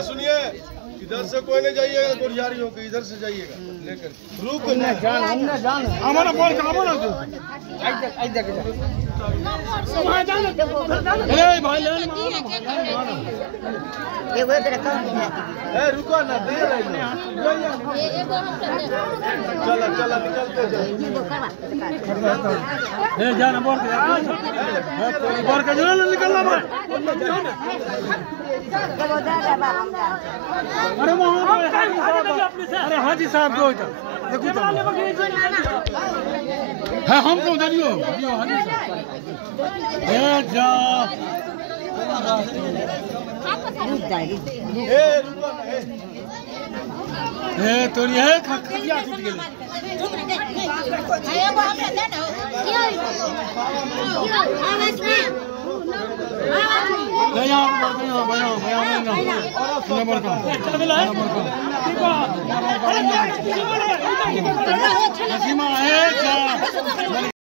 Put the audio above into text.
सुनिए, इधर से कोई नहीं जाइएगा, गुरजारी होकर इधर से जाइएगा लेकर रुक जान हमारा बोल का बोला तू भाई रुको ना दे चला चला निकलते जाना बोल के निकलना भाई अरे अरे हाजी साहब जो देखो है हमको जानियो तो ये खटिया टूट गई नसीमा है